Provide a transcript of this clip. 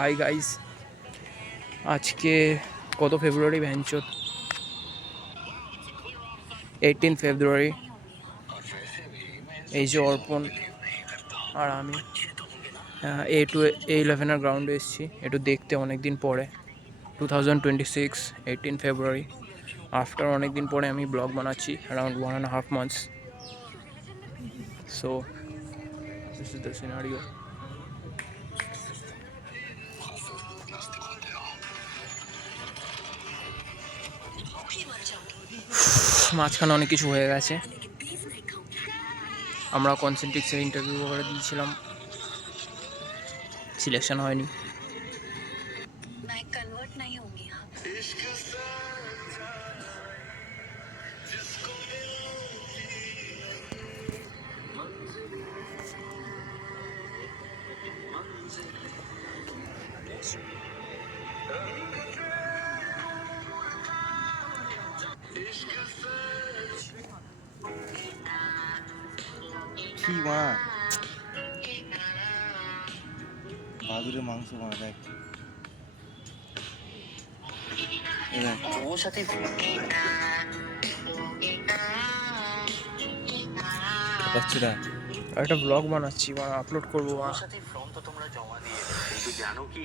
Hi guys, আজকে কত ফেব্রুয়ারি ভ্যানচোদ 18 ফেব্রুয়ারি। এই যে অর্পণ আর আমি A11 গ্রাউন্ডে এসেছি একটু দেখতে অনেক দিন পরে। 2026 18 ফেব্রুয়ারি, আফটার অনেক দিন পরে আমি ব্লগ বানাচ্ছি, around 1.5 months. So this is the scenario. মাঝখানে অনেক কিছু হয়ে গেছে। আমরা কনসেন্ট্রিক্সের ইন্টারভিউ করে দিয়েছিলাম, সিলেকশন হয়নি। কি মা বাদুরের মাংস মা দেখ ওর সাথে বাচ্চারা একটা ব্লগ বানাচ্ছি, আপলোড করবো। সাথে ফর্ম তো তোমরা জমা দিয়ে কিন্তু জানো কি